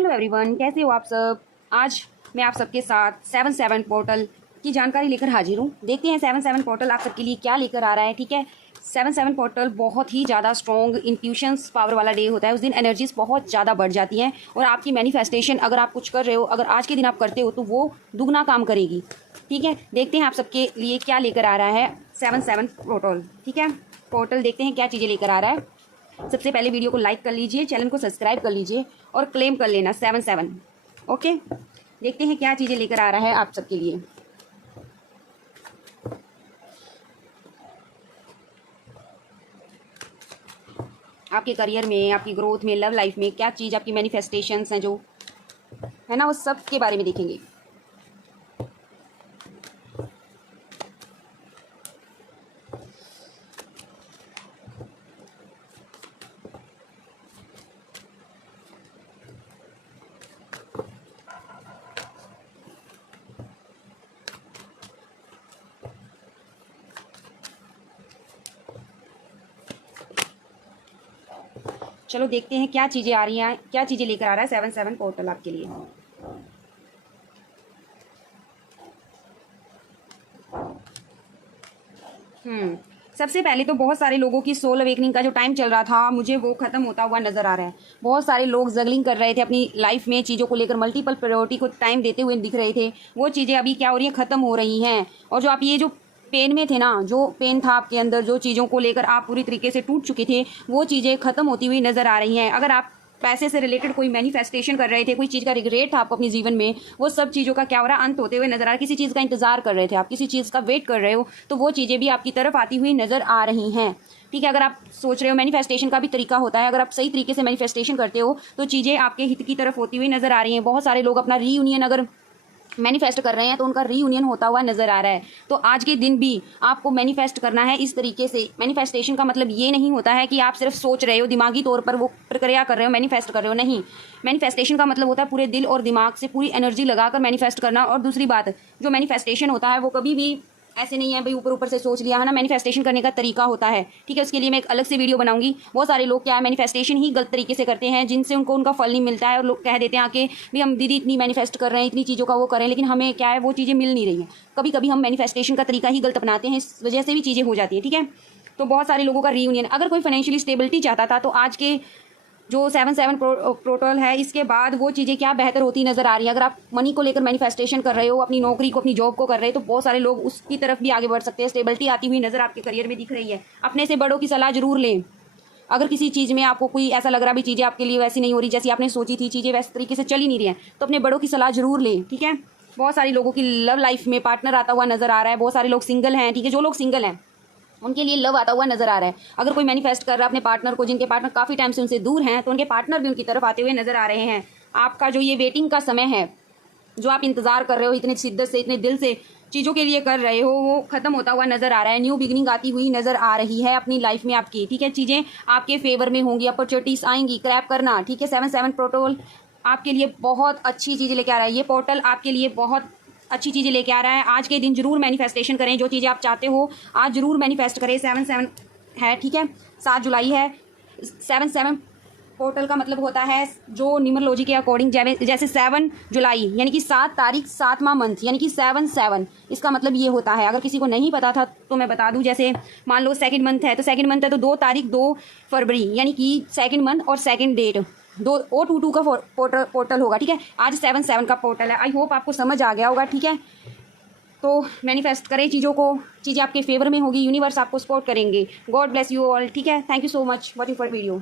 Hello everyone, कैसे हो आप सब। आज मैं आप सबके साथ 7-7 पोर्टल की जानकारी लेकर हाजिर हूँ। देखते हैं 7-7 पोर्टल आप सबके लिए क्या लेकर आ रहा है। ठीक है, 7-7 पोर्टल बहुत ही ज़्यादा स्ट्रॉन्ग इंट्यूशंस पावर वाला डे होता है। उस दिन एनर्जीज बहुत ज़्यादा बढ़ जाती हैं और आपकी मैनिफेस्टेशन अगर आप कुछ कर रहे हो, अगर आज के दिन आप करते हो तो वो दुगना काम करेगी। ठीक है, देखते हैं आप सबके लिए क्या लेकर आ रहा है 7-7 पोर्टल। ठीक है, पोर्टल देखते हैं क्या चीज़ें लेकर आ रहा है। सबसे पहले वीडियो को लाइक कर लीजिए, चैनल को सब्सक्राइब कर लीजिए और क्लेम कर लेना 7-7। ओके, देखते हैं क्या चीज़ें लेकर आ रहा है आप सबके लिए। आपके करियर में, आपकी ग्रोथ में, लव लाइफ में क्या चीज़ आपकी मैनिफेस्टेशंस हैं जो है ना, वो सब के बारे में देखेंगे। चलो देखते हैं क्या चीज़ें आ रही हैं, क्या चीज़ें लेकर आ रहा है 7-7 पोर्टल आपके लिए। सबसे पहले तो बहुत सारे लोगों की सोल अवेकनिंग का जो टाइम चल रहा था, मुझे वो खत्म होता हुआ नजर आ रहा है। बहुत सारे लोग जगलिंग कर रहे थे अपनी लाइफ में, चीज़ों को लेकर मल्टीपल प्रायोरिटी को टाइम देते हुए दिख रहे थे। वो चीज़ें अभी क्या हो रही है, खत्म हो रही हैं। और जो आप ये जो पेन में थे ना, जो पेन था आपके अंदर, जो चीज़ों को लेकर आप पूरी तरीके से टूट चुके थे, वो चीज़ें खत्म होती हुई नजर आ रही हैं। अगर आप पैसे से रिलेटेड कोई मैनिफेस्टेशन कर रहे थे, कोई चीज़ का रिग्रेट था आपको अपने जीवन में, वो सब चीज़ों का क्या हो रहा है, अंत होते हुए नजर आ रहा है। किसी चीज़ का इंतजार कर रहे थे आप, किसी चीज़ का वेट कर रहे हो, तो वो चीज़ें भी आपकी तरफ आती हुई नजर आ रही हैं। ठीक है, अगर आप सोच रहे हो, मैनिफेस्टेशन का भी तरीका होता है, अगर आप सही तरीके से मैनिफेस्टेशन करते हो तो चीज़ें आपके हित की तरफ होती हुई नजर आ रही हैं। बहुत सारे लोग अपना रीयूनियन अगर मैनिफेस्ट कर रहे हैं तो उनका रीयूनियन होता हुआ नजर आ रहा है। तो आज के दिन भी आपको मैनिफेस्ट करना है इस तरीके से। मैनिफेस्टेशन का मतलब ये नहीं होता है कि आप सिर्फ सोच रहे हो, दिमागी तौर पर वो प्रक्रिया कर रहे हो, मैनिफेस्ट कर रहे हो, नहीं। मैनिफेस्टेशन का मतलब होता है पूरे दिल और दिमाग से पूरी एनर्जी लगाकर मैनिफेस्ट करना। और दूसरी बात, जो मैनिफेस्टेशन होता है वो कभी भी ऐसे नहीं है भाई ऊपर ऊपर से सोच लिया, है ना। मैनिफेस्टेशन करने का तरीका होता है। ठीक है, उसके लिए मैं एक अलग से वीडियो बनाऊंगी। बहुत सारे लोग क्या है, मैनिफेस्टेशन ही गलत तरीके से करते हैं, जिनसे उनको उनका फल नहीं मिलता है। और लोग कह देते हैं आके भी हम दीदी इतनी मैनिफेस्ट कर रहे हैं, इतनी चीज़ों का वो करें, लेकिन हमें क्या है, वो चीज़ें मिल नहीं रही हैं। कभी कभी हम मैनिफेस्टेशन का तरीका ही गलत अपनाते हैं, इस वजह से भी चीज़ें हो जाती है। ठीक है, तो बहुत सारे लोगों का रीयूनियन, अगर कोई फाइनेंशियली स्टेबिलिटी चाहता था तो आज के जो 7-7 प्रोटोल है, इसके बाद वो चीज़ें क्या बेहतर होती नजर आ रही है। अगर आप मनी को लेकर मैनिफेस्टेशन कर रहे हो, अपनी नौकरी को, अपनी जॉब को कर रहे हो, तो बहुत सारे लोग उसकी तरफ भी आगे बढ़ सकते हैं। स्टेबिलिटी आती हुई नजर आपके करियर में दिख रही है। अपने से बड़ों की सलाह जरूर लें। अगर किसी चीज़ में आपको कोई ऐसा लग रहा भी चीज़ें आपके लिए वैसी नहीं हो रही जैसी आपने सोची थी, चीज़ें वैसे तरीके से चल ही नहीं रही हैं, तो अपने बड़ों की सलाह जरूर लें। ठीक है, बहुत सारे लोगों की लव लाइफ में पार्टनर आता हुआ नजर आ रहा है। बहुत सारे लोग सिंगल हैं। ठीक है, जो लोग सिंगल हैं उनके लिए लव आता हुआ नजर आ रहा है। अगर कोई मैनिफेस्ट कर रहा है अपने पार्टनर को, जिनके पार्टनर काफ़ी टाइम से उनसे दूर हैं, तो उनके पार्टनर भी उनकी तरफ आते हुए नजर आ रहे हैं। आपका जो ये वेटिंग का समय है, जो आप इंतजार कर रहे हो, इतनी शिद्दत से, इतने दिल से चीज़ों के लिए कर रहे हो, वो खत्म होता हुआ नजर आ रहा है। न्यू बिगिनिंग आती हुई नजर आ रही है अपनी लाइफ में आपकी। ठीक है, चीज़ें आपके फेवर में होंगी, अपॉर्चुनिटीज आएंगी। क्रैप करना। ठीक है, 7-7 प्रोटोल आपके लिए बहुत अच्छी चीज़ें लेके आ रहा है। ये पोर्टल आपके लिए बहुत अच्छी चीज़ें लेके आ रहा है। आज के दिन जरूर मैनिफेस्टेशन करें, जो चीज़ें आप चाहते हो आज जरूर मैनिफेस्ट करें। 7-7 है। ठीक है, 7 जुलाई है। 7-7 पोर्टल का मतलब होता है, जो न्यूमरोलॉजी के अकॉर्डिंग, जैसे 7 जुलाई यानी कि 7 तारीख, 7वां मंथ, यानी कि 7-7 इसका मतलब ये होता है। अगर किसी को नहीं पता था तो मैं बता दूं, जैसे मान लो सेकंड मंथ है, तो सेकंड मंथ है तो 2 तारीख 2 फरवरी, यानी कि सेकंड मंथ और सेकंड डेट 2/22 का पोर्टल होगा। ठीक है, आज 7-7 का पोर्टल है। आई होप आपको समझ आ गया होगा। ठीक है, तो मैनिफेस्ट करें चीज़ों को, चीज़ें आपके फेवर में होगी, यूनिवर्स आपको सपोर्ट करेंगे। God bless you all. ठीक है, thank you so much watching for video.